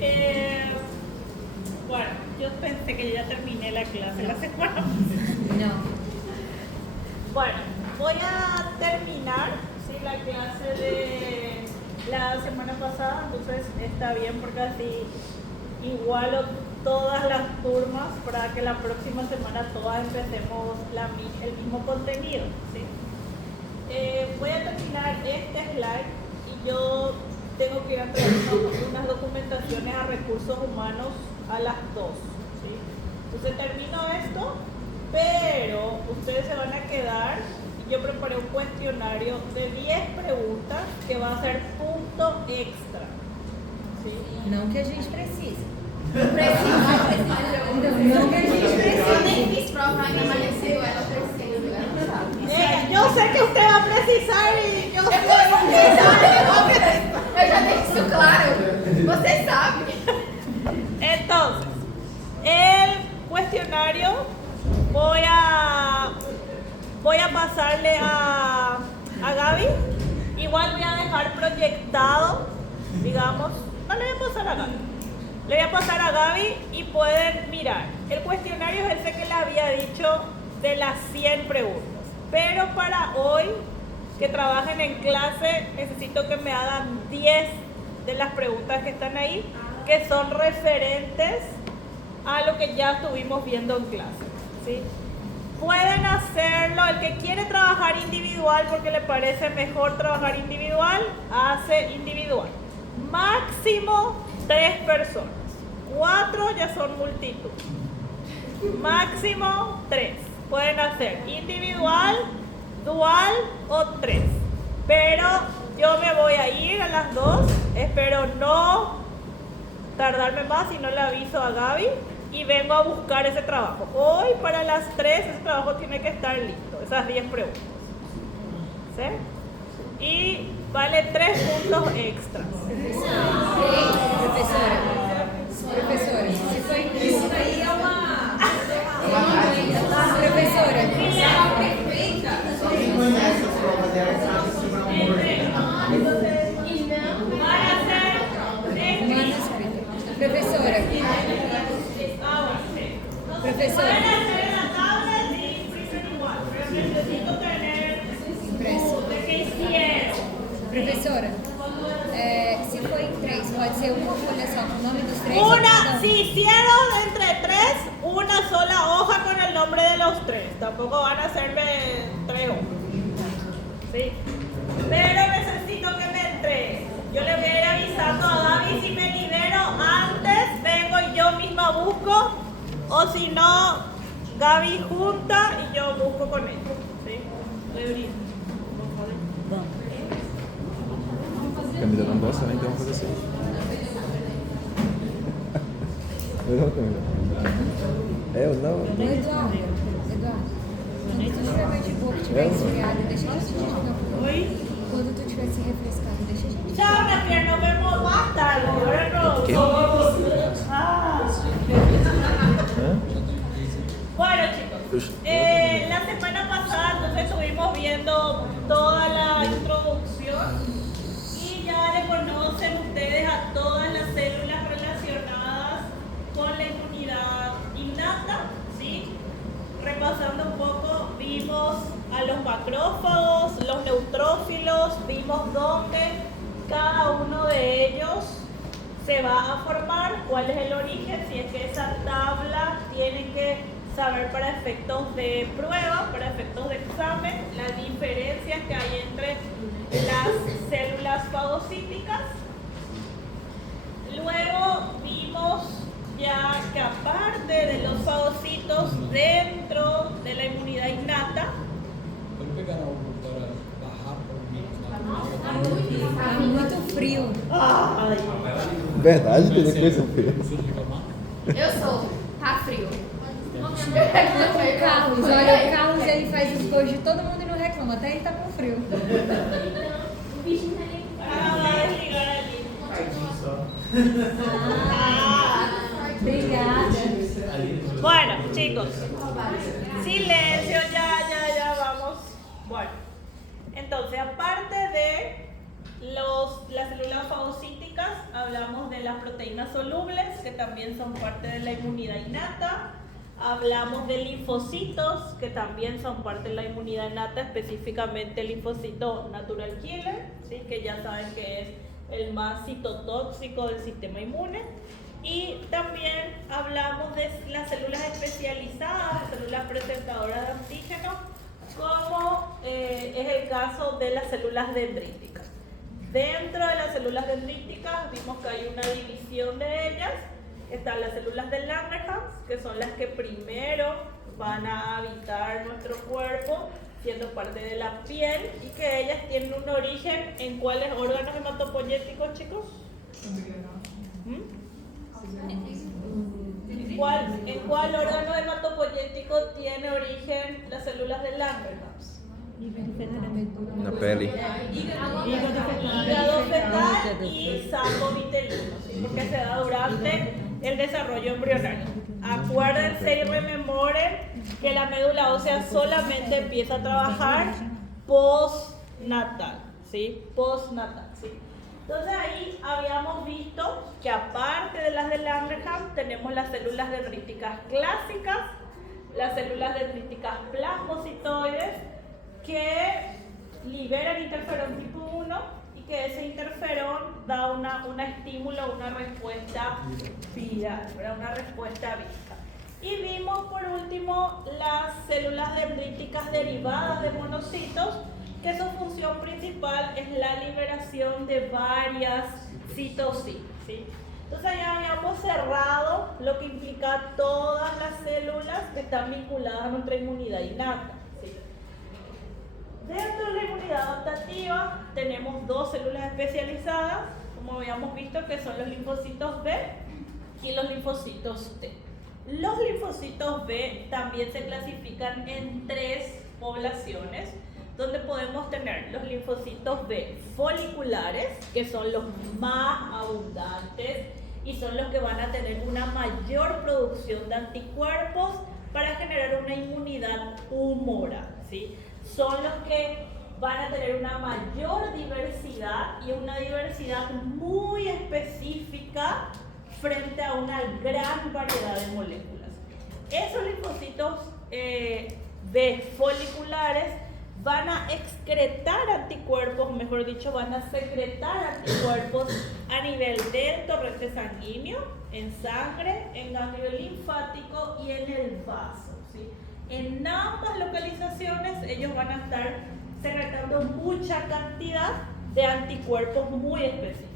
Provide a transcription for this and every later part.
Eh, bueno, yo pensé que ya terminé la clase la semana pasada. No. Bueno, voy a terminar la clase de la semana pasada, entonces está bien porque así igualo todas las turmas para que la próxima semana todas empecemos el mismo contenido, ¿sí? Voy a terminar este slide y yo tengo que ir a entregar unas documentaciones a recursos humanos a las 2, ¿sí? Entonces termino esto, pero ustedes se van a quedar. Yo preparé un cuestionario de 10 preguntas que va a ser punto extra, ¿sí? Não que a gente precise. Não precisa. Não que a gente precise. Eu nem fiz prova ainda, mas ela precisa. Yo sé que usted va a precisar y yo sé Eu já deixo isso claro. Você sabe. Entonces, el cuestionario voy a pasarle a Gaby. Igual voy a dejar proyectado, digamos, no le voy a pasar a Gaby. Le voy a pasar a Gaby y pueden mirar. El cuestionario es ese que le había dicho de las 100 preguntas. Pero para hoy, que trabajen en clase, necesito que me hagan 10 de las preguntas que están ahí, que son referentes a lo que ya estuvimos viendo en clase, ¿sí? Pueden hacerlo, el que quiere trabajar individual porque le parece mejor trabajar individual, hace individual. Máximo 3 personas, 4 ya son multitud. Máximo 3. Pueden hacer individual, dual o 3. Pero yo me voy a ir a las 2, espero no tardarme más y no le aviso a Gaby. Y vengo a buscar ese trabajo. Hoy para las 3 ese trabajo tiene que estar listo, esas 10 preguntas. ¿Sí? Y vale 3 puntos extras. Professora, se foi isso aí é uma... Professora, Quem conhece as provas dela sabe que isso não é amor. Vai a ser professora, professora, Van a hacer en la tablet y imprimen igual, pero necesito tener impresso. de que hicieron. Professora, se for em 3, pode ser uma folha só com o nome dos 3? Si hicieron entre 3, una sola hoja con el nombre de los 3. Tampoco van a hacerme 3 hojas. ¿Sí? Pero necesito que me entreguen. Yo le voy a ir avisando a Gaby si me libero antes, vengo y yo misma busco. O si no, Gaby junta y yo busco con ella. ¿Sí? Camila não gosta, né? Então vamos fazer assim. Eu não, Camila. Eu não. Eduardo, quando tu estiver mais de boa, que tiver esfriado, deixa a gente jogar. Oi? Quando tu estiver se refrescando, deixa a gente. Chao, mi amor, nos vemos más tarde. Ahora no. ¿Qué? Bueno, chicos, la semana pasada entonces estuvimos viendo toda la introducción y ya le conocen ustedes a todas las células relacionadas con la inmunidad innata, ¿sí? Repasando un poco, vimos a los macrófagos, los neutrófilos, vimos dónde cada uno de ellos se va a formar, cuál es el origen, si es que esa tabla tienen que saber para efectos de prueba, para efectos de examen, las diferencias que hay entre las células fagocíticas. Luego vimos ya que aparte de los fagocitos dentro de la inmunidad innata, Pode pegar algo para barrar para o meio. Tá muito frio. Verdade, tem que ser frio. Eu sou. Tá frio. O Carlos, olha, o Carlos ele faz os gols de todo mundo e não reclama, até ele tá com frio. vai desligar ali. Obrigada. Bueno, chicos, silencio, ya vamos. Bueno, entonces aparte de las células fagocíticas, dendríticas, hablamos de las proteínas solubles, que también son parte de la inmunidad innata. Hablamos de linfocitos, que también son parte de la inmunidad innata, específicamente el linfocito natural killer, ¿sí? Que ya saben que es el más citotóxico del sistema inmune. Y también hablamos de las células especializadas, células presentadoras de antígenos, como es el caso de las células dendríticas. Dentro de las células dendríticas vimos que hay una división de ellas. Están las células de Langerhans, que son las que primero van a habitar nuestro cuerpo, siendo parte de la piel, y que ellas tienen un origen en cuáles órganos hematopoyéticos, chicos. ¿En cuál órgano hematopoyético tiene origen las células de Langerhans? Na pele. Hígado fetal y saco vitelino, ¿sí? Porque se da durante el desarrollo embrionario. Acuérdense y rememoren que la médula ósea solamente empieza a trabajar postnatal, ¿sí? Postnatal, ¿sí? Entonces ahí habíamos visto que aparte de las de Langerhans tenemos las células dendríticas clásicas, las células dendríticas plasmocitoides, que liberan interferón tipo 1 y que ese interferón da un estímulo, una respuesta viral, una respuesta vista. Y vimos por último las células dendríticas derivadas de monocitos, que su función principal es la liberación de varias citocinas, ¿sí? Entonces ya habíamos cerrado lo que implica todas las células que están vinculadas a nuestra inmunidad innata, ¿sí? Dentro de la inmunidad adaptativa tenemos dos células especializadas, como habíamos visto, que son los linfocitos B y los linfocitos T. Los linfocitos B también se clasifican en tres poblaciones, donde podemos tener los linfocitos B foliculares, que son los más abundantes y son los que van a tener una mayor producción de anticuerpos para generar una inmunidad humoral, ¿sí? Son los que van a tener una mayor diversidad y una diversidad muy específica frente a una gran variedad de moléculas. Esos linfocitos B foliculares van a excretar anticuerpos, mejor dicho, van a secretar anticuerpos a nivel del torrente sanguíneo, en sangre, en ganglio linfático y en el vaso, ¿sí? En ambas localizaciones ellos van a estar secretando mucha cantidad de anticuerpos muy específicos.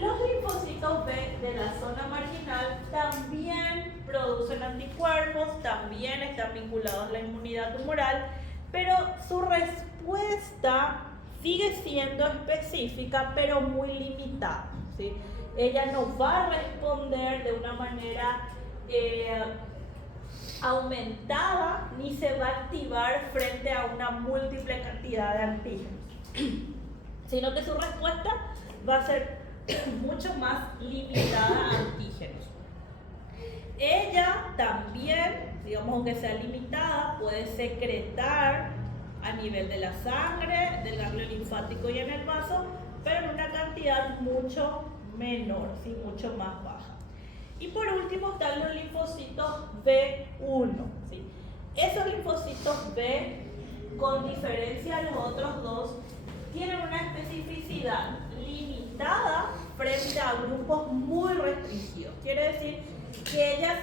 Los linfocitos B de la zona marginal también producen anticuerpos, también están vinculados a la inmunidad tumoral, pero su respuesta sigue siendo específica, pero muy limitada, ¿sí? Ella no va a responder de una manera aumentada, ni se va a activar frente a una múltiple cantidad de antígenos, sino que su respuesta va a ser mucho más limitada a antígenos. Ella también, digamos, aunque sea limitada, puede secretar a nivel de la sangre, del ganglio linfático y en el vaso, pero en una cantidad mucho menor, ¿sí? Mucho más baja. Y por último están los linfocitos B1, ¿sí? Esos linfocitos B, con diferencia a los otros dos, tienen una especificidad limitada frente a grupos muy restringidos. Quiere decir que ellas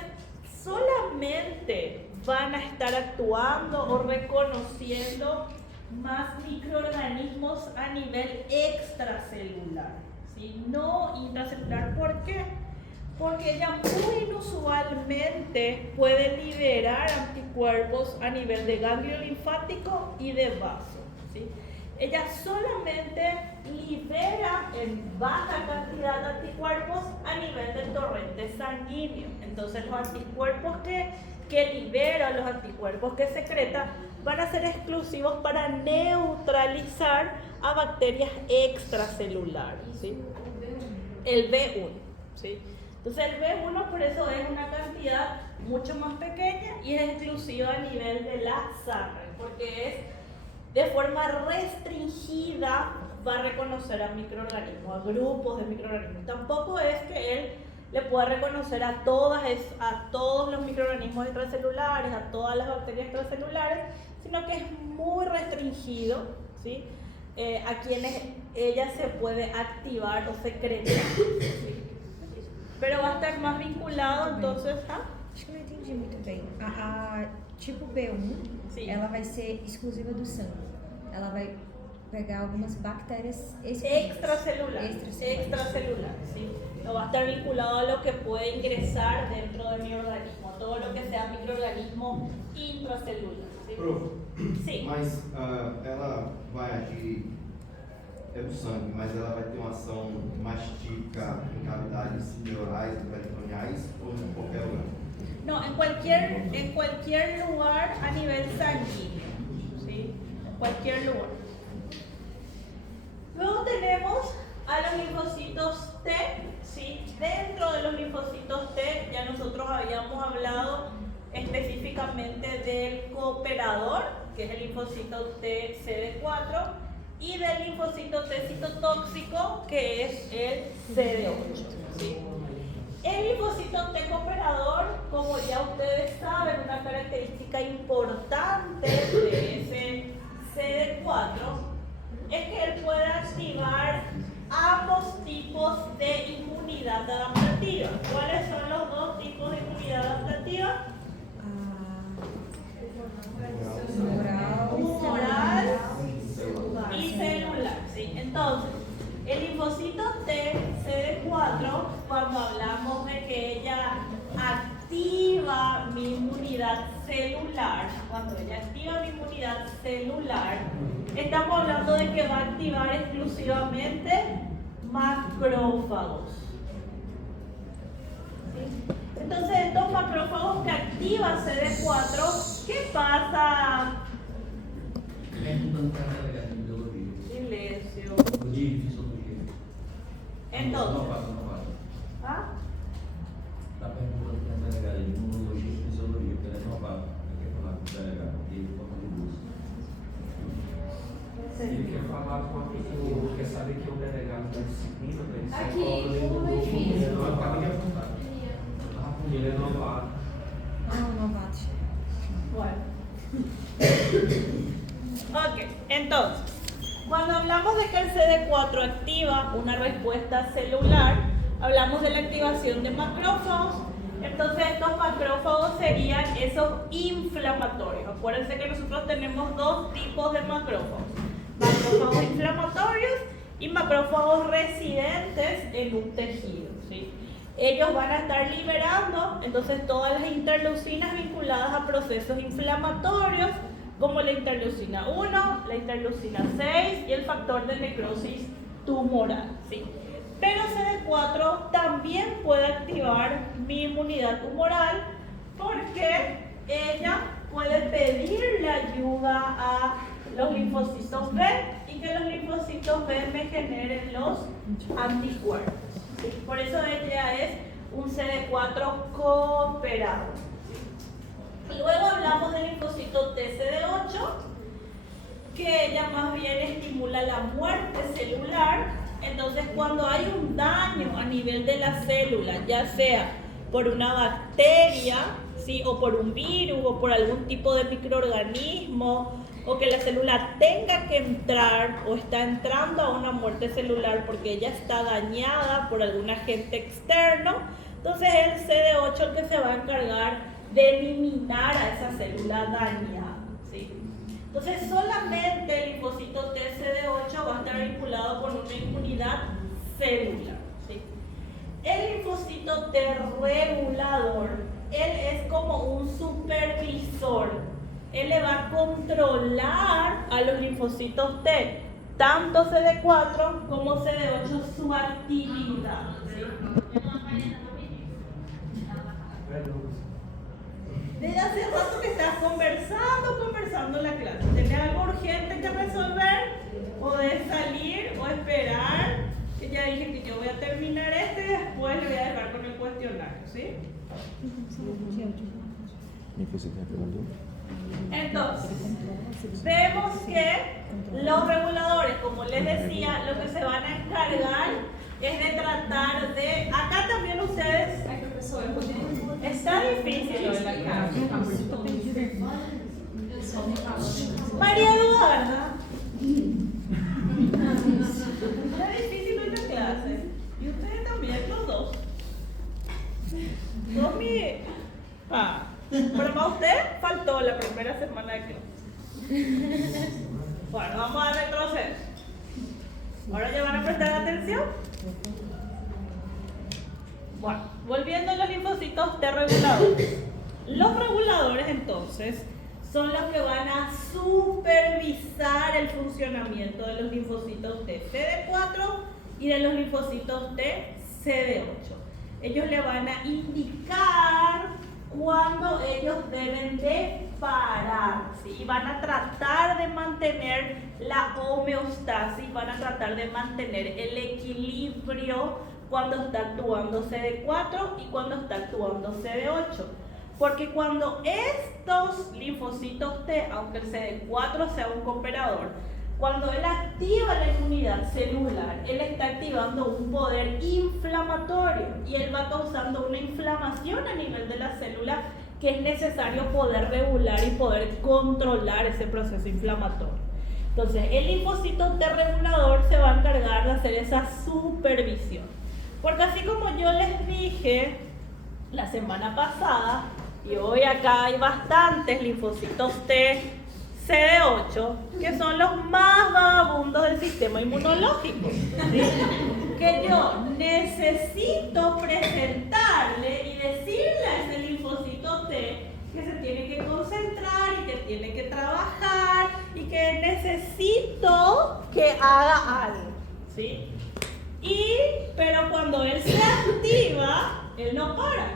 solamente van a estar actuando o reconociendo más microorganismos a nivel extracelular, ¿sí? No intracelular. ¿Por qué? Porque ella muy inusualmente puede liberar anticuerpos a nivel de ganglio linfático y de vaso, ¿sí? Ella solamente libera en baja cantidad de anticuerpos a nivel del torrente sanguíneo. Entonces los anticuerpos que libera, los anticuerpos que secreta, van a ser exclusivos para neutralizar a bacterias extracelulares, ¿sí? El B1, ¿sí? Entonces el B1 por eso es una cantidad mucho más pequeña y es exclusiva a nivel de la sangre, porque es de forma restringida va a reconocer a microorganismos, a grupos de microorganismos. Tampoco es que él le pueda reconocer a todos los microorganismos extracelulares, a todas las bacterias extracelulares, sino que es muy restringido, ¿sí? A quienes ella se puede activar o secretar. ¿Sí? Pero va a estar más vinculado, entonces, ¿ah? Acho que eu não entendi muito bem. A tipo B1, Sim. ela vai ser exclusiva do sangue. Ela vai pegar algumas bactérias Extracelular, ¿sí? No va a estar vinculado a lo que puede ingresar dentro de mi organismo, todo lo que sea microorganismo intracelular, ¿sí? Prof, Sí. mas ela vai agir, é do sangue, mas ela vai ter uma ação mais típica em cavidades pleurais e peritoneais ou em qualquer lugar? No, en cualquier lugar a nivel sanguíneo, ¿sí? En cualquier lugar. Luego tenemos a los linfocitos T, ¿sí? Dentro de los linfocitos T ya nosotros habíamos hablado específicamente del cooperador, que es el linfocito T CD4, y del linfocito T citotóxico, que es el CD8, ¿sí? El linfocito T cooperador, como ya ustedes saben, una característica importante de ese CD4 es que él puede activar ambos tipos de inmunidad adaptativa. ¿Cuáles son los dos tipos de inmunidad adaptativa? Humoral y celular, ¿sí? Entonces, el linfocito T CD4, cuando hablamos de que ella activa mi inmunidad celular, estamos hablando de que va a activar exclusivamente macrófagos. ¿Sí? Entonces, estos macrófagos que activan CD4, ¿qué pasa? Silencio. Entonces, ¿ah? Está perguntando para a delegada de imunologia e fisiologia, porque ela é novato. Ele quer falar com o delegado e ele forma de bolsa. Ele quer falar com a pessoa, quer saber que é o delegado da disciplina, para ele Aqui, sair como é difícil. Não, fica bem à vontade. Ele é novato. novato. Bueno. Ok, entonces, cuando hablamos de que el CD4 activa una respuesta celular, hablamos de la activación de macrófagos. Entonces, estos macrófagos serían esos inflamatorios. Acuérdense que nosotros tenemos dos tipos de macrófagos: macrófagos inflamatorios y macrófagos residentes en un tejido, ¿sí? Ellos van a estar liberando entonces todas las interleucinas vinculadas a procesos inflamatorios, como la interleucina 1, la interleucina 6 y el factor de necrosis tumoral, ¿sí? Pero CD4 también puede activar mi inmunidad tumoral porque ella puede pedirle ayuda a los linfocitos B y que los linfocitos B me generen los anticuerpos. ¿Sí? Por eso ella es un CD4 cooperador. Luego hablamos del linfocito TCD8, que ella más bien estimula la muerte celular. Entonces, cuando hay un daño a nivel de la célula, ya sea por una bacteria, ¿sí? O por un virus, o por algún tipo de microorganismo, o que la célula tenga que entrar o está entrando a una muerte celular porque ella está dañada por algún agente externo, entonces es el CD8 el que se va a encargar de eliminar a esa célula dañada, ¿sí? Entonces solamente el linfocito TCD8 va a estar vinculado con una inmunidad celular, ¿sí? El linfocito T regulador, él es como un supervisor. Él le va a controlar a los linfocitos T, tanto CD4 como CD8, su actividad, ¿sí? Desde hace rato que estás conversando en la clase. ¿Tenés algo urgente que resolver? ¿Podés salir o esperar? Que ya dije que yo voy a terminar este y después le voy a dejar con el cuestionario, ¿sí? Linfocito regulador. Entonces, vemos que los reguladores, como les decía, lo que se van a encargar es de tratar de... Acá también ustedes... Está difícil lo de la cara. María Eduarda. Está difícil esta clase. Y ustedes también, los dos. Pero para usted faltó la primera semana de clase. Bueno, vamos a retroceder. Ahora ya van a prestar atención. Bueno, volviendo a los linfocitos T reguladores. Los reguladores entonces son los que van a supervisar el funcionamiento de los linfocitos T CD4 y de los linfocitos T CD8. Ellos le van a indicar cuándo ellos deben de parar, ¿sí? Y van a tratar de mantener la homeostasis, van a tratar de mantener el equilibrio cuando está actuando CD4 y cuando está actuando CD8. Porque cuando estos linfocitos T, aunque el CD4 sea un cooperador, cuando él activa la inmunidad celular, él está activando un poder inflamatorio y él va causando una inflamación a nivel de la célula que es necesario poder regular y poder controlar ese proceso inflamatorio. Entonces, el linfocito T regulador se va a encargar de hacer esa supervisión. Porque así como yo les dije la semana pasada, y hoy acá hay bastantes linfocitos T CD8, que son los más vagabundos del sistema inmunológico, ¿sí? Que yo necesito presentarle y decirle a ese linfocito T que se tiene que concentrar y que tiene que trabajar y que necesito que haga algo, ¿sí? Pero cuando él se activa, él no para,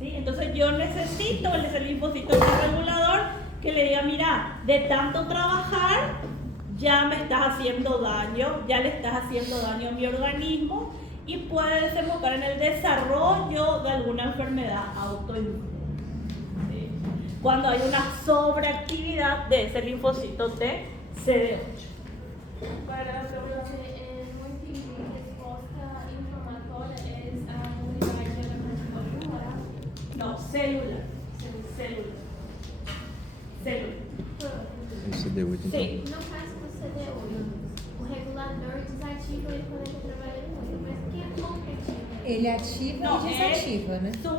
¿sí? Entonces yo necesito ese linfocito T regulador que le diga, mira, de tanto trabajar ya me estás haciendo daño, ya le estás haciendo daño a mi organismo y puede desembocar en el desarrollo de alguna enfermedad autoinmune, ¿sí? Cuando hay una sobreactividad de ese linfocito T CD8. Para no, celular. CD8 então. Sim. No caso do CD8, o regulador desativa ele quando ele está trabalhando muito, mas quem é bom que ativa? Ele ativa No, e desativa, né? Tu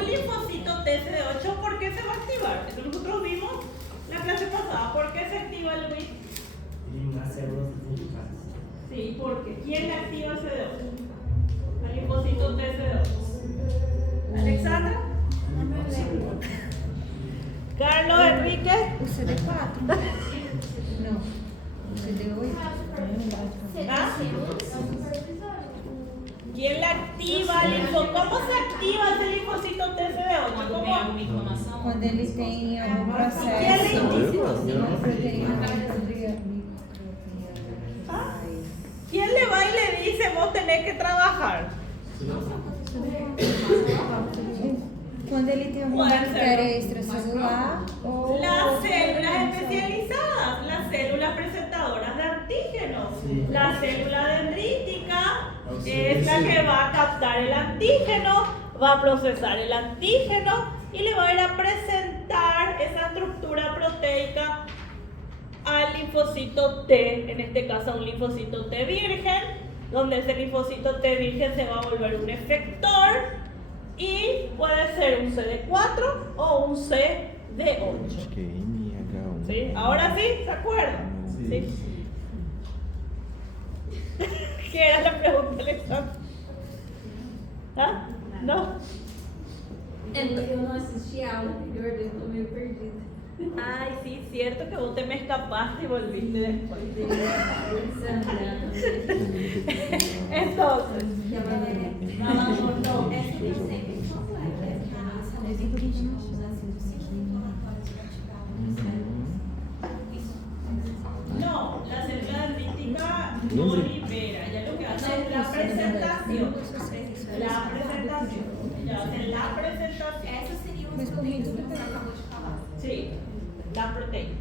linfocito TCD8, ¿por qué se va a activar? Eso nosotros vimos la clase pasada. ¿Por qué se activa el Luis? Eliminar células infectadas. Sí, porque ¿quién le activa el CD8? El linfocito TCD8. ¿Alexandra? Carlos Enrique. O CD4? Não. O CD8? ¿Ah? ¿Quién le activa el linfocito? ¿Cómo se activa ese linfocito TCD8? ¿Cómo? Quando ele tem algum processo. ¿Quién le va y le dice vos tenés que trabajar? Quando ele tem alguma bactéria extracelular ou... Las células especializadas, las células presentadoras de antígenos. La célula dendrítica es la que va a captar el antígeno, va a procesar el antígeno y le va a ir a presentar esa estructura proteica al linfocito T, en este caso a un linfocito T virgen, donde ese linfocito T virgen se va a volver un efector y puede ser un CD4 o un CD8. Acho que é MH1. ¿Sí? Ahora sí, ¿se acuerdan? Sí. ¿Qué era la pregunta, Alexandra? ¿Ah? ¿No? Eu não assisti a aula anterior, eu tô meio perdida. Ay, sí, cierto que vos te me escapaste y volviste después. Entonces, no, la célula dendrítica no libera, ya lo que hace es la presentación. La presentación. Ella hace la presentación. Essa seria Mas uma por mim, proteína tudo que bem. você acabou de falar. Sí, las proteínas.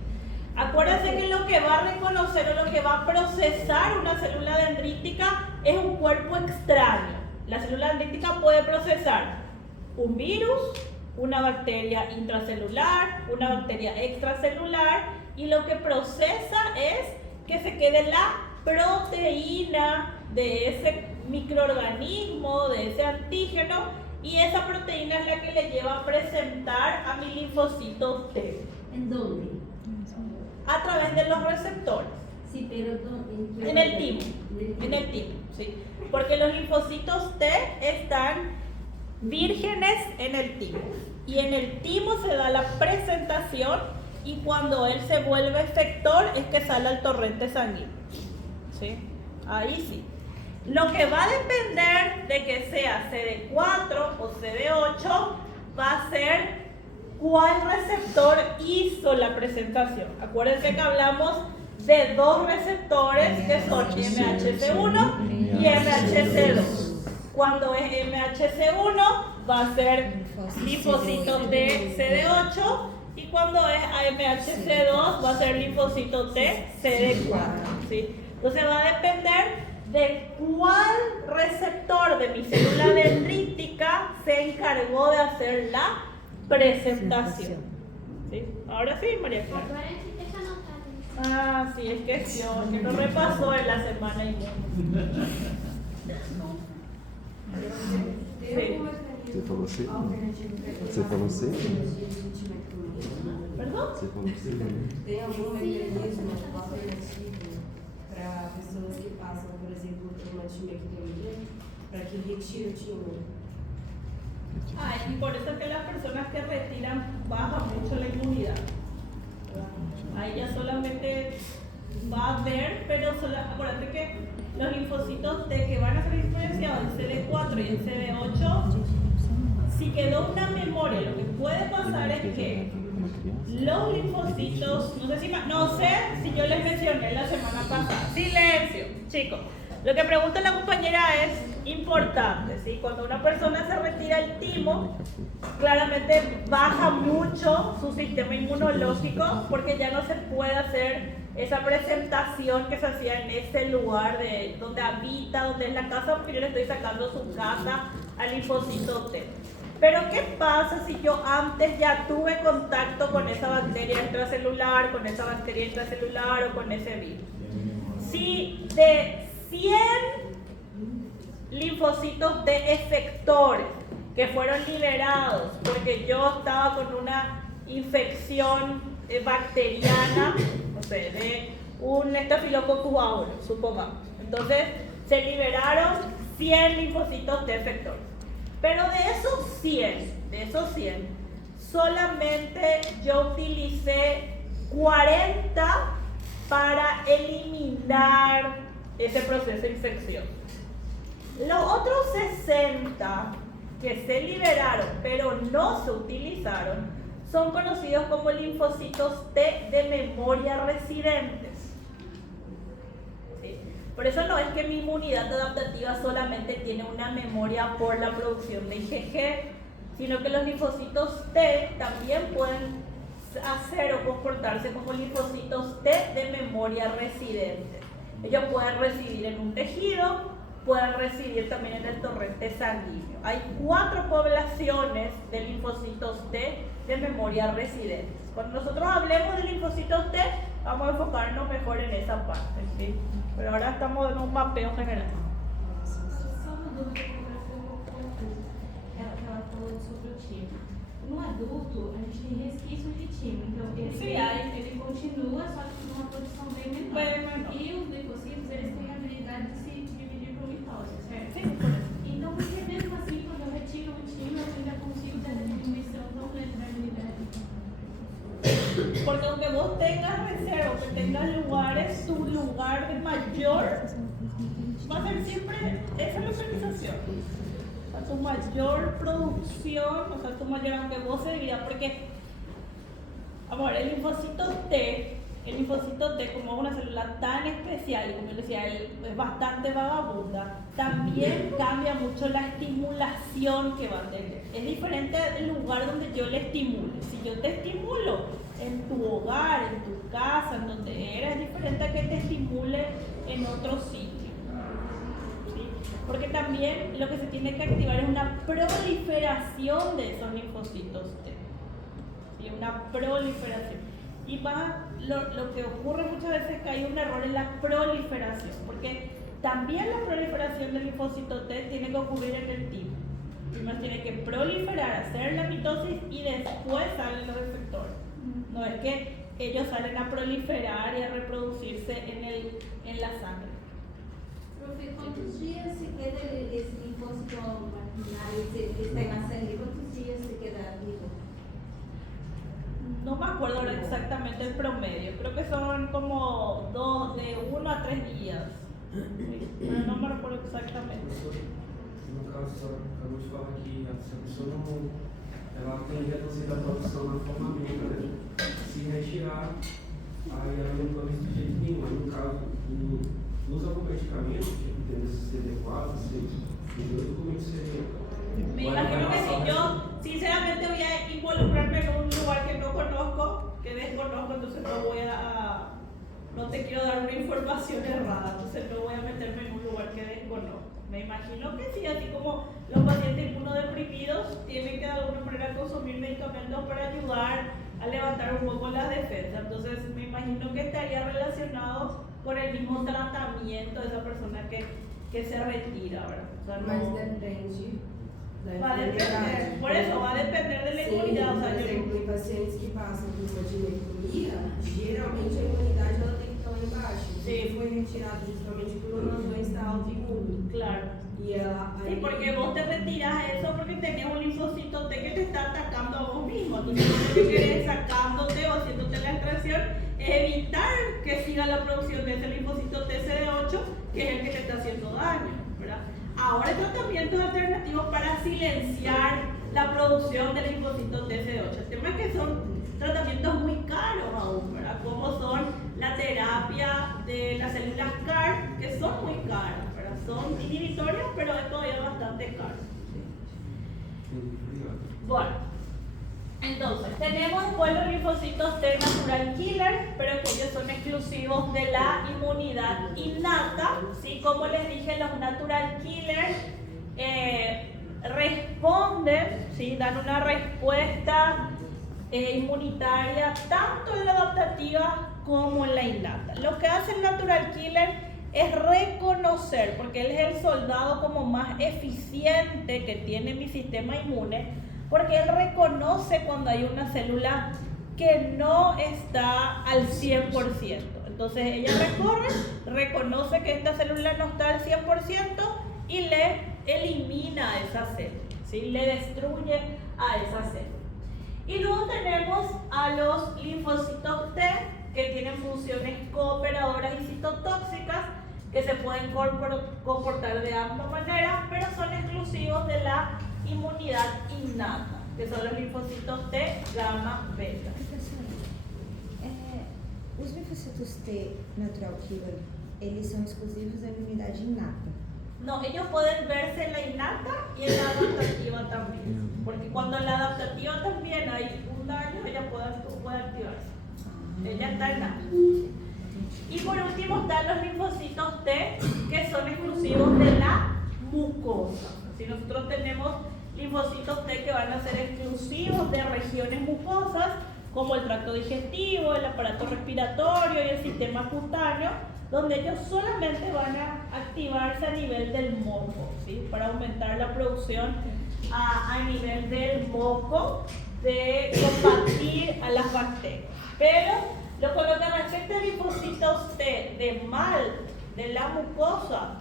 Acuérdense que lo que va a reconocer o lo que va a procesar una célula dendrítica es un cuerpo extraño. La célula dendrítica puede procesar un virus, una bacteria intracelular, una bacteria extracelular, y lo que procesa es que se quede la proteína de ese microorganismo, de ese antígeno, y esa proteína es la que le lleva a presentar a mi linfocito T ¿En dónde? a través de los receptores. Sí, pero En el timo, sí. Porque los linfocitos T están vírgenes en el timo. Y en el timo se da la presentación, y cuando él se vuelve efector es que sale al torrente sanguíneo. ¿Sí? Ahí sí. Lo que va a depender de que sea CD4 o CD8 va a ser cuál receptor hizo la presentación. Acuérdense que hablamos de dos receptores que son MHC1 y MHC2. Cuando es MHC1 va a ser linfocitos de CD8, y cuando es MHC2 va a ser linfocitos de CD4. ¿Sí? Entonces va a depender de cuál receptor de mi célula dendrítica se encargó de hacer la presentación. ¿Sí? Ahora sí, María Clara. Agora a gente deixa anotado. Ah, sí, es que no repasó en la semana y media. Sí. Você falou C? Você falou C? ¿Perdón? Você falou C? Tem algum mecanismo alternativo para pessoas que passam, por exemplo, por uma timectomia, para que retire o tumor? Ah, y por eso es que las personas que retiran baja mucho la inmunidad. Ahí ya solamente va a ver, pero acuérdate que los linfocitos T que van a ser influenciados en CD4 y en CD8, si quedó una memoria, lo que puede pasar es que los linfocitos, no sé si yo les mencioné la semana pasada. Silencio, chicos. Lo que pregunta la compañera es importante, ¿sí? Cuando una persona se retira el timo, claramente baja mucho su sistema inmunológico, porque ya no se puede hacer esa presentación que se hacía en ese lugar de donde habita, donde es la casa, porque yo le estoy sacando su casa al linfocito T. Pero ¿qué pasa si yo antes ya tuve contacto con esa bacteria intracelular, o con ese virus? Si de 100 linfocitos T efectores que fueron liberados porque yo estaba con una infección bacteriana, no sé, de un Staphylococcus aureus, supongamos. Entonces se liberaron 100 linfocitos T efectores. Pero de esos 100, solamente yo utilicé 40 para eliminar ese proceso de infección. Los otros 60 que se liberaron pero no se utilizaron son conocidos como linfocitos T de memoria residentes. ¿Sí? Por eso no es que mi inmunidad adaptativa solamente tiene una memoria por la producción de IgG, sino que los linfocitos T también pueden hacer o comportarse como linfocitos T de memoria residente. Ellos pueden residir en un tejido, pueden residir también en el torrente sanguíneo. Hay 4 poblaciones de linfocitos T de memoria residentes. Cuando nosotros hablemos de linfocitos T, vamos a enfocarnos mejor en esa parte, ¿sí? Pero ahora estamos en un mapeo general. Só uma dúvida que ela falou sobre o timo. No adulto, a gente tem resquício de timo, então ele continua, só que numa posição bem menor. E os linfocitos, eles têm a habilidade de se dividir por mitose, certo? Sim. Então, por que mesmo assim, quando eu retiro o timo, eu ainda consigo ter essa diminuição tão grande da imunidade? Porque aunque vos tengas reserva, que tengas lugares, tu lugar de mayor va a ser siempre esa localización. O sea, tu mayor producción, aunque vos se divida, porque, amor, el linfocito T el linfocito T, como es una célula tan especial, y como yo decía, es bastante vagabunda, también cambia mucho la estimulación que va a tener. Es diferente del lugar donde yo le estimule. Si yo te estimulo en tu hogar, en tu casa, en donde eres, es diferente a que te estimule en otro sitio. ¿Sí? Porque también lo que se tiene que activar es una proliferación de esos linfocitos T. ¿Sí? Una proliferación. Y lo que ocurre muchas veces es que hay un error en la proliferación, porque también la proliferación del linfocito T tiene que ocurrir en el tipo. Primero tiene que proliferar, hacer la mitosis y después salen los efectores. No es que ellos salen a proliferar y a reproducirse en la sangre. Profe, ¿cuántos días se queda ese linfocito maquinario que está en la sangre? ¿Cuántos días se queda vivo? No me acuerdo ahora exactamente el promedio, creo que son como de 1 a 3 días, pero no me recuerdo exactamente. No caso, só acabou de falar que essa pessoa não, ela tem reduzir a produção na forma mínima, né? Se retirar, aí ela não produz de jeito nenhum. Aí, no caso, usa algum medicamento, tipo, tendo esse CD4, como isso seria? Me imagino que si yo sinceramente voy a involucrarme en un lugar que no conozco, que desconozco, entonces no te quiero dar una información errada, entonces no voy a meterme en un lugar que desconozco. Me imagino que sí, así como los pacientes inmunodeprimidos tienen que de alguna manera consumir medicamentos para ayudar a levantar un poco las defensas, entonces me imagino que estaría relacionado con el mismo tratamiento de esa persona que se retira, ¿verdad? O sea, Mas depende da va a depender, por eso va a depender de la inmunidad. Sim, o sea, por exemplo, em pacientes que passam por uma ginecotomia, geralmente a imunidade ela tem que estar lá embaixo. Sim. Foi retirado justamente por uma doença autoimune. Claro. Y ela, Sí, porque vos te retiras eso porque tenés un linfocito T que te está atacando a vos mismo. Entonces, lo que querés sacándote o haciéndote la extracción es evitar que siga la producción de ese linfocito TCD8, que es el que te está haciendo daño, ¿verdad? Ahora hay tratamientos alternativos para silenciar la producción del linfocito TCD8. El tema es que son tratamientos muy caros aún, ¿verdad? Como son la terapia de las células CAR, que son muy caras, ¿verdad? Son inhibitorias, pero es todavía bastante caro. Bueno, entonces, tenemos después los linfocitos T natural killer, pero que ellos son exclusivos de la inmunidad innata, ¿sí? Como les dije, los natural killers responden, ¿sí? Dan una respuesta inmunitaria tanto en la adaptativa como en la innata. Lo que hace el natural killer es reconocer, porque él es el soldado como más eficiente que tiene mi sistema inmune, porque él reconoce cuando hay una célula que no está al 100%. Entonces ella recorre, reconoce que esta célula no está al 100% y le elimina a esa célula, ¿sí? Le destruye a esa célula. Y luego tenemos a los linfocitos T, que tienen funciones cooperadoras y citotóxicas, que se pueden comportar de ambas maneras, pero son exclusivos de la inmunidad innata, que son los linfocitos T, gamma, beta. Os linfocitos T natural killer, eles são exclusivos da imunidade innata? No, ellos pueden verse en la innata y en la adaptativa también, porque cuando en la adaptativa también hay un daño, ella puede activarse. Ella está innata. Y por último están los linfocitos T, que son exclusivos de la mucosa. Si nosotros tenemos linfocitos T que van a ser exclusivos de regiones mucosas, como el tracto digestivo, el aparato respiratorio y el sistema cutáneo, donde ellos solamente van a activarse a nivel del moco, ¿sí? Para aumentar la producción a nivel del moco, de combatir a las bacterias. Pero con lo que respecta a linfocitos T de mal de la mucosa,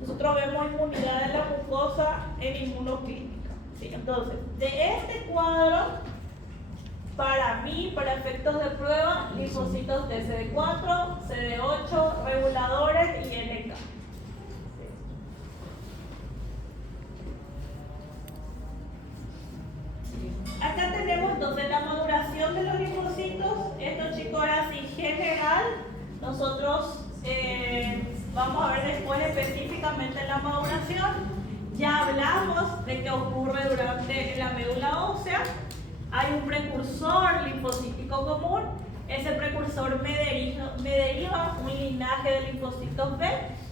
nosotros vemos inmunidad de la mucosa en inmunoclínica, ¿sí? Entonces, de este cuadro, para mí, para efectos de prueba, linfocitos T CD4, CD8, reguladores y NK. Acá tenemos entonces la maduración de los linfocitos. Estos chicos eran sin genes Ya hablamos de que ocurre durante la médula ósea. Hay un precursor linfocítico común. Ese precursor me deriva un linaje de linfocitos B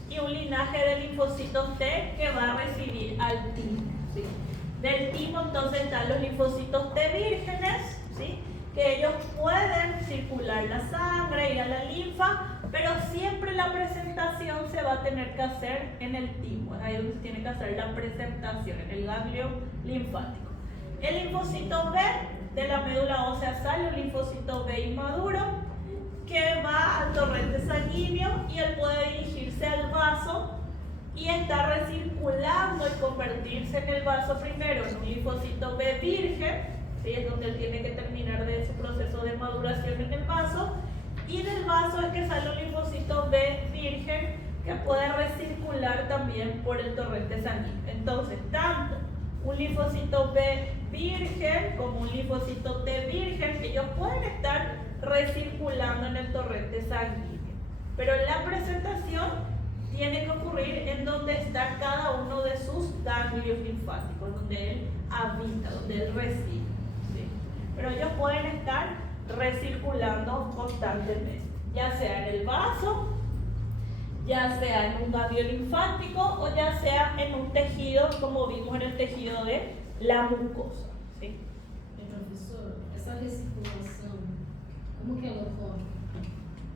y un linaje de linfocitos T que va a recibir al timo, ¿sí? Del timo entonces están los linfocitos T vírgenes, ¿sí? Que ellos pueden circular la sangre, ir a la linfa, pero siempre la presentación se va a tener que hacer en el timo. Es ahí donde se tiene que hacer la presentación, en el ganglio linfático. El linfocito B de la médula ósea sale un linfocito B inmaduro que va al torrente sanguíneo y él puede dirigirse al vaso y estar recirculando y convertirse en el vaso primero en un linfocito B virgen, ¿sí? Es donde él tiene que terminar de su proceso de maduración en el vaso, y del vaso es que sale un linfocito B virgen que puede recircular también por el torrente sanguíneo. Entonces, tanto un linfocito B virgen como un linfocito T virgen, ellos pueden estar recirculando en el torrente sanguíneo, pero la presentación tiene que ocurrir en donde está cada uno de sus ganglios linfáticos, donde él habita, donde él reside, ¿sí? Pero ellos pueden estar recirculando constantemente, ya sea en el vaso, ya sea en un ganglio linfático o ya sea en un tejido, como vimos en el tejido de la mucosa, ¿sí? Professor, essa recirculação, como que ela ocorre?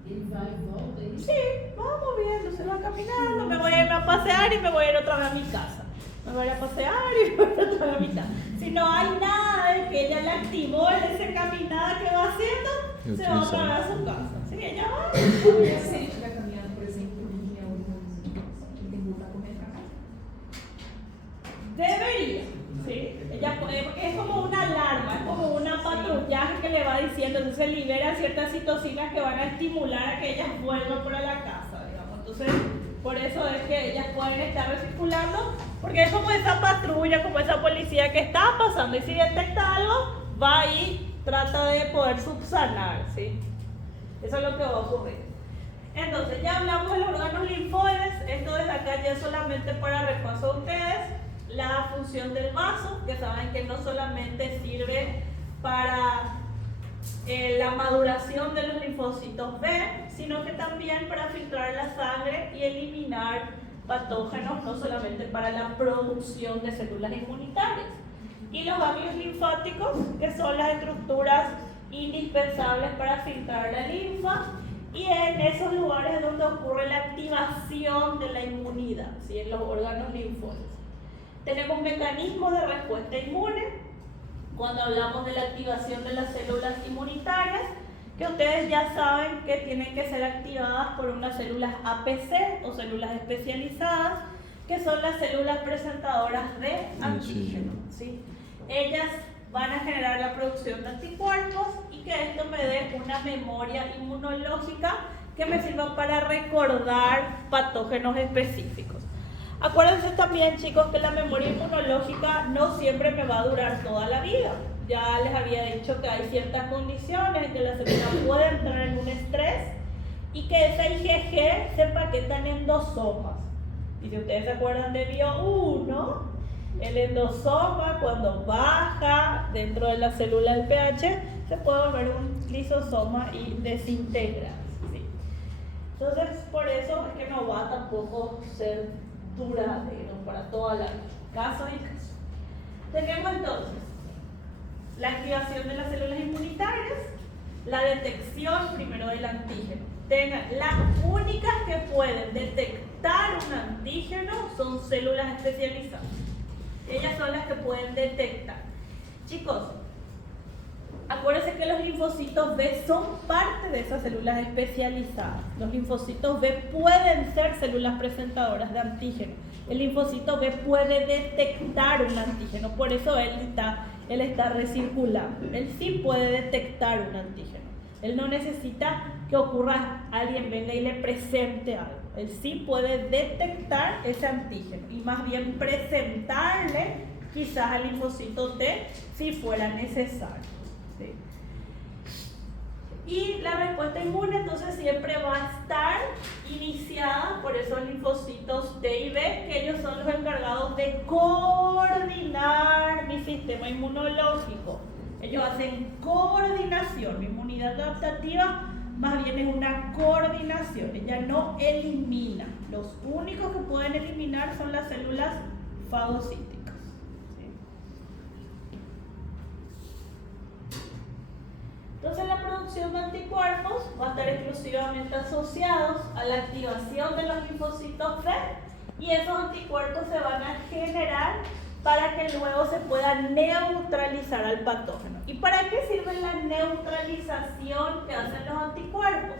Ele vai e volta? Ele... Sí, va moviendo, se va caminando, me voy a ir a pasear y me voy a ir otra vez a mi casa. Me voy a pasear y me voy a ir otra vez a mi casa. Si no hay nada de que ella le activó en esa caminada que va haciendo, se va otra vez a su casa. Sí, ella va. Se ele estiver caminhando, por exemplo, em alguns que tem que voltar a comer para casa? Debería, ¿sí? Ella puede, porque es como una alarma, es como una patrullaje que le va diciendo, entonces libera ciertas citocinas que van a estimular a que ellas vuelvan para la casa, digamos. Entonces, por eso es que ellas pueden estar recirculando, porque es como esa patrulla, como esa policía que está pasando, y si detecta algo, va y trata de poder subsanar, ¿sí? Eso es lo que va a ocurrir. Entonces, ya hablamos de los órganos linfoides. Esto desde acá ya es solamente para repaso a ustedes. La función del vaso, que saben que no solamente sirve para la maduración de los linfocitos B, sino que también para filtrar la sangre y eliminar patógenos, no solamente para la producción de células inmunitarias. Y los ganglios linfáticos, que son las estructuras indispensables para filtrar la linfa, y en esos lugares es donde ocurre la activación de la inmunidad, ¿sí? En los órganos linfoides. Tenemos mecanismos de respuesta inmune cuando hablamos de la activación de las células inmunitarias, que ustedes ya saben que tienen que ser activadas por unas células APC o células especializadas, que son las células presentadoras de antígenos, ¿sí? Ellas van a generar la producción de anticuerpos y que esto me dé una memoria inmunológica que me sirva para recordar patógenos específicos. Acuérdense también, chicos, que la memoria inmunológica no siempre me va a durar toda la vida. Ya les había dicho que hay ciertas condiciones en que la célula puede entrar en un estrés y que esa IgG se empaqueta en endosomas. Y si ustedes se acuerdan de Bio 1, el endosoma, cuando baja dentro de la célula del pH, se puede volver un lisosoma y desintegrarse, ¿sí? Entonces, por eso es que no va a tampoco ser duradero para toda la vida, caso y caso. Tenemos entonces la activación de las células inmunitarias, la detección primero del antígeno. Las únicas que pueden detectar un antígeno son células especializadas. Ellas son las que pueden detectar. Chicos, acuérdense que los linfocitos B son parte de esas células especializadas. Los linfocitos B pueden ser células presentadoras de antígeno. El linfocito B puede detectar un antígeno, por eso él está recirculando. Él sí puede detectar un antígeno. Él no necesita que ocurra, alguien venga y le presente algo. Él sí puede detectar ese antígeno y más bien presentarle quizás al linfocito T si fuera necesario, ¿sí? Y la respuesta inmune entonces siempre va a estar iniciada por esos linfocitos T y B, que ellos son los encargados de coordinar mi sistema inmunológico. Ellos hacen coordinación. Mi inmunidad adaptativa más bien es una coordinación. Ella no elimina. Los únicos que pueden eliminar son las células fagocíticas. ¿Sí? Entonces la producción de anticuerpos va a estar exclusivamente asociados a la activación de los linfocitos B, y esos anticuerpos se van a generar para que luego se pueda neutralizar al patógeno. ¿Y para qué sirve la neutralización que hacen los anticuerpos?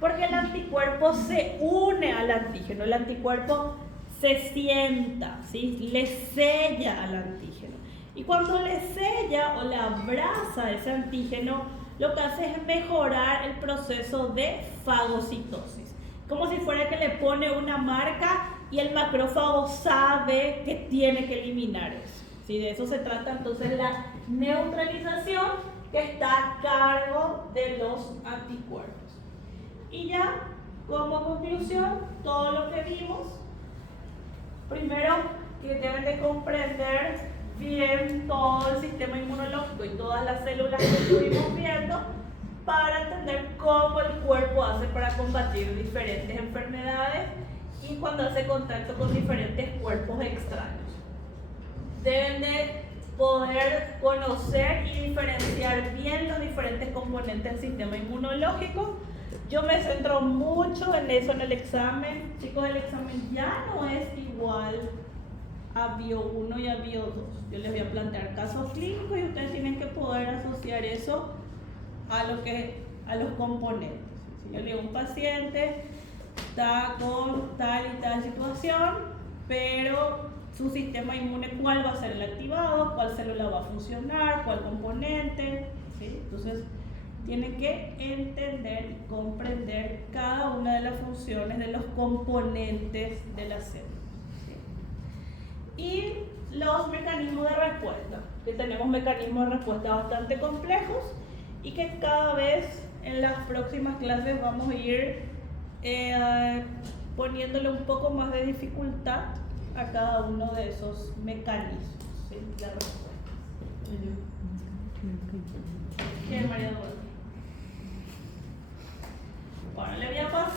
Porque el anticuerpo se une al antígeno, el anticuerpo se sienta, ¿sí? Le sella al antígeno. Y cuando le sella o le abraza ese antígeno, lo que hace es mejorar el proceso de fagocitosis. Como si fuera que le pone una marca y el macrófago sabe que tiene que eliminar eso. ¿Sí? De eso se trata entonces la neutralización, que está a cargo de los anticuerpos. Y ya, como conclusión, todo lo que vimos, primero que deben de comprender bien todo el sistema inmunológico y todas las células que estuvimos viendo para entender cómo el cuerpo hace para combatir diferentes enfermedades y cuando hace contacto con diferentes cuerpos extraños. Deben de poder conocer y diferenciar bien los diferentes componentes del sistema inmunológico. Yo me centro mucho en eso en el examen. Chicos, el examen ya no es igual a Bio 1 y a Bio 2. Yo les voy a plantear casos clínicos y ustedes tienen que poder asociar eso a los componentes. Si yo le digo un paciente está con tal y tal situación, pero su sistema inmune, ¿cuál va a ser el activado? ¿Cuál célula va a funcionar? ¿Cuál componente? ¿Sí? Entonces, tienen que entender y comprender cada una de las funciones de los componentes de la célula. ¿Sí? Y los mecanismos de respuesta, que tenemos mecanismos de respuesta bastante complejos y que cada vez en las próximas clases vamos a ir poniéndole un poco más de dificultad a cada uno de esos mecanismos, ¿sí? De respuesta. ¿Qué, María Eduarda?